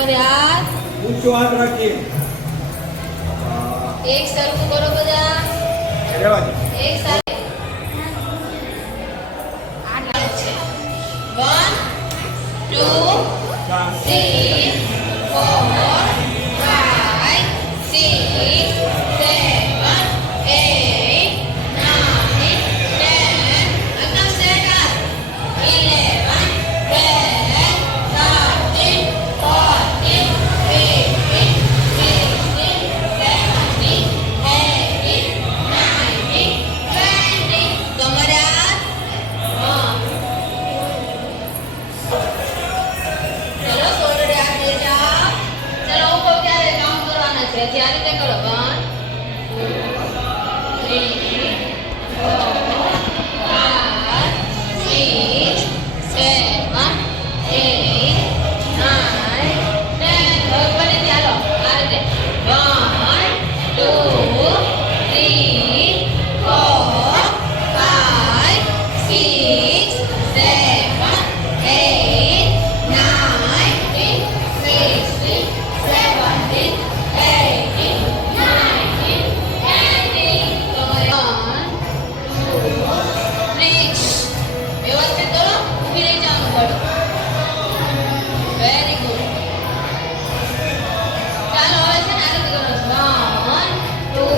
બંને હાથ ઊંચો હાથ રાખીએ. એક સરખું કરો બધા. રહેવા દે. એક સાથે આટલા છે 1 2 3 4 5 6 7 8 9 10 અગર સેકન્ડ 11 12 13 ત્યારે તે કરો 1 2 3 4 5 6 7 8 9 10 વેરી ગુડ. ચાલો હવે છે ને આ રીતે કરો 1 2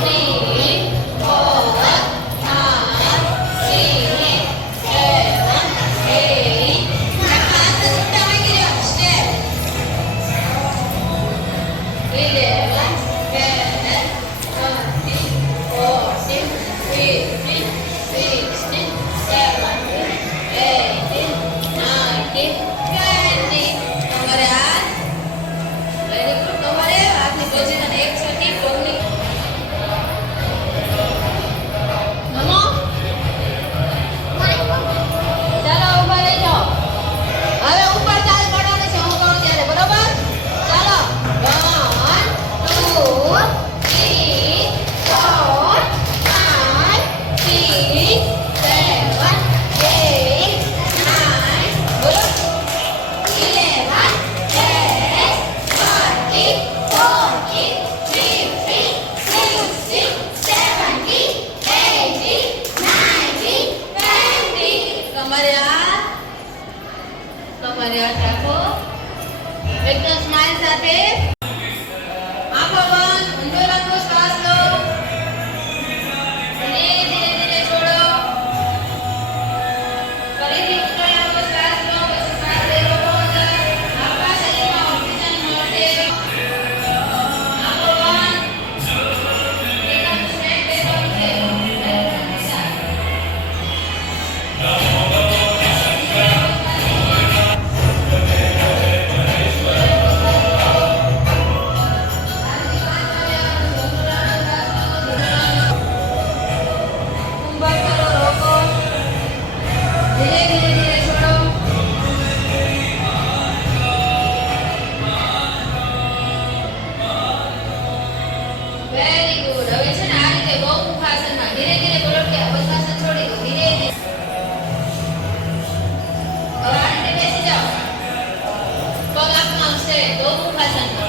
3 તમારે હાથ રાખો એકદમ સ્માઈલ સાથે. આંખો બંધ, ઊંડો લાંબો શ્વાસ લો અને ધીરે ધીરે છોડો. ફરીથી ઊંડો લાંબો શ્વાસ લો, પછી શ્વાસ લઈ લો અંદર. આપણા શરીરમાં ઓક્સિજન મળે. આંખો બંધ, એકદમ સ્ટ્રેટ બેસવાનું છે. Very good. હવે છે ને આ રીતે ગૌમુખાસનમાં ધીરે ધીરે બોલો કે અવકાશન છોડી દો. ધીરે ધીરે હવે આ રીતે બેસી જાઓ. પગ આપમાં આવશે ગૌમુખાસનમાં.